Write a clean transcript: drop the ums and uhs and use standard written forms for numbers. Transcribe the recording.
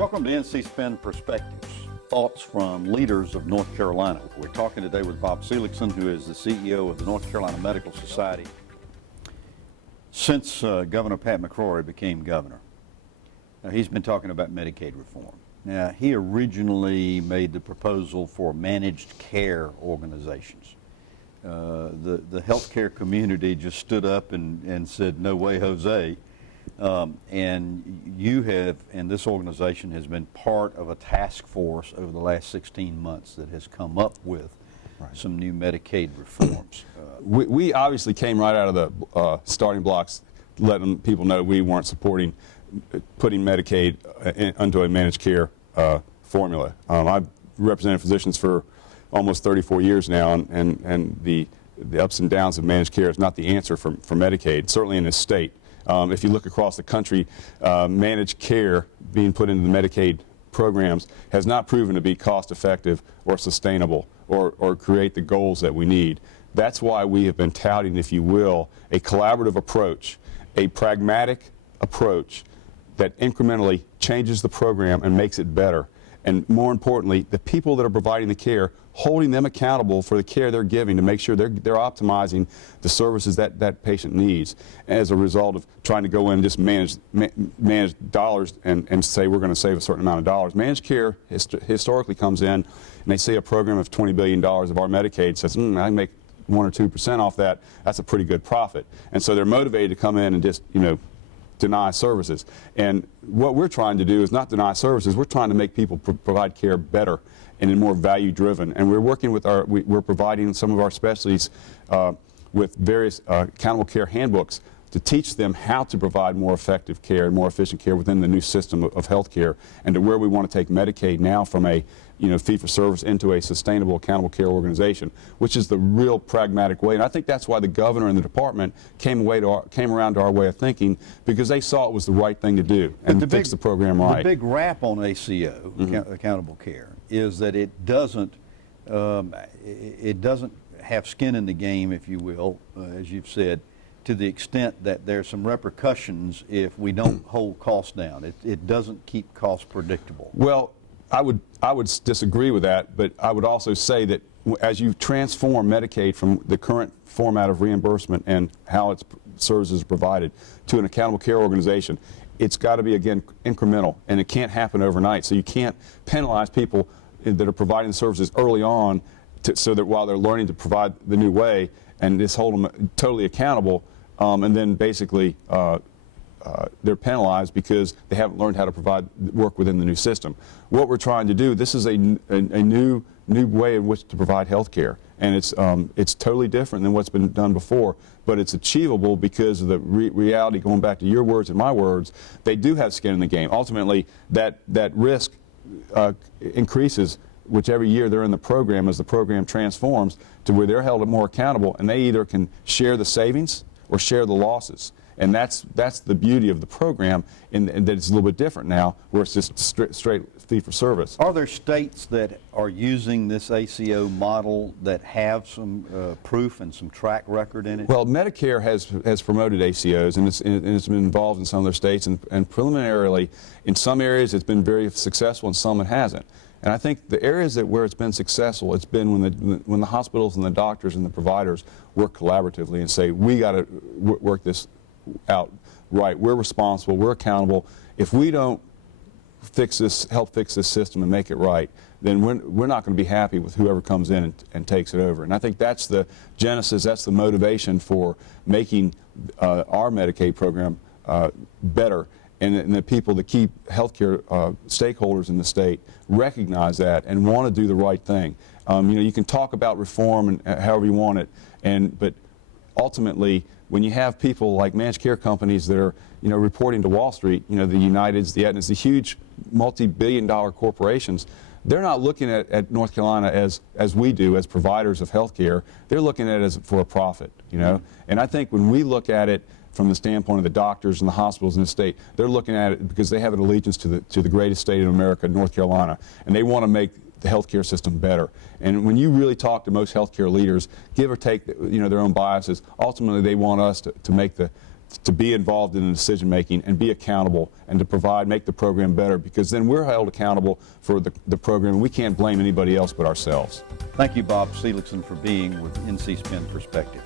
Welcome to NC Spin Perspectives, thoughts from leaders of North Carolina. We're talking today with Bob Seligson, who is the CEO of the North Carolina Medical Society. Since Governor Pat McCrory became governor, he's been talking about Medicaid reform. Now, he originally made the proposal for managed care organizations. The healthcare community just stood up and said, no way, Jose. And you have, and this organization has been part of a task force over the last 16 months that has come up with some new Medicaid reforms. We obviously came right out of the starting blocks, letting people know we weren't supporting putting Medicaid into a managed care formula. I've represented physicians for almost 34 years now, and the ups and downs of managed care is not the answer for Medicaid, certainly in this state. If you look across the country, managed care being put into the Medicaid programs has not proven to be cost effective or sustainable or create the goals that we need. That's why we have been touting, if you will, a collaborative approach, a pragmatic approach that incrementally changes the program and makes it better. And more importantly, the people that are providing the care, holding them accountable for the care they're giving to make sure they're optimizing the services that patient needs, as a result of trying to go in and just manage dollars and say we're going to save a certain amount of dollars. Managed care historically comes in and they say a program of $20 billion of our Medicaid says, I make 1 or 2% off that, that's a pretty good profit. And so they're motivated to come in and just, deny services. And what we're trying to do is not deny services, we're trying to make people provide care better and in more value driven. And we're working with we're providing some of our specialties with various accountable care handbooks to teach them how to provide more effective care and more efficient care within the new system of health care, and to where we want to take Medicaid now from a fee-for-service into a sustainable accountable care organization, which is the real pragmatic way. And I think that's why the governor and the department came around to our way of thinking, because they saw it was the right thing to do and fix the program right. The big rap on ACO, accountable care, is that it doesn't have skin in the game, if you will, as you've said, to the extent that there's some repercussions if we don't hold costs down. It doesn't keep costs predictable. Well, I would disagree with that, but I would also say that as you transform Medicaid from the current format of reimbursement and how its services are provided to an accountable care organization, it's got to be, again, incremental, and it can't happen overnight. So you can't penalize people that are providing the services early on so that while they're learning to provide the new way, and just hold them totally accountable, and then basically they're penalized because they haven't learned how to work within the new system. What we're trying to do, this is a new way in which to provide health care, and it's totally different than what's been done before, but it's achievable because of the reality, going back to your words and my words, they do have skin in the game. Ultimately, that risk increases whichever year they're in the program as the program transforms to where they're held more accountable, and they either can share the savings or share the losses. And that's the beauty of the program, and that it's a little bit different now, where it's just straight fee-for-service. Are there states that are using this ACO model that have some proof and some track record in it? Well, Medicare has promoted ACOs, and it's been involved in some of their states, and preliminarily, in some areas it's been very successful, and some it hasn't. And I think the areas where it's been successful, it's been when the hospitals and the doctors and the providers work collaboratively and say, we got to work this out right. We're responsible. We're accountable. If we don't help fix this system and make it right, then we're not going to be happy with whoever comes in and takes it over. And I think that's the genesis, that's the motivation for making our Medicaid program better. And the people, the key healthcare stakeholders in the state recognize that and want to do the right thing. You can talk about reform and however you want it, but ultimately, when you have people like managed care companies that are, reporting to Wall Street, the Uniteds, the Aetnas, the huge multi-billion-dollar corporations, they're not looking at North Carolina as we do as providers of health care. They're looking at it as for a profit, And I think when we look at it from the standpoint of the doctors and the hospitals in the state, they're looking at it because they have an allegiance to the greatest state in America, North Carolina, and they want to make the healthcare system better. And when you really talk to most healthcare leaders, give or take their own biases, ultimately they want us to make the to be involved in the decision making and be accountable and to make the program better, because then we're held accountable for the program, and we can't blame anybody else but ourselves. Thank you, Bob Seligson, for being with NC Spin Perspective.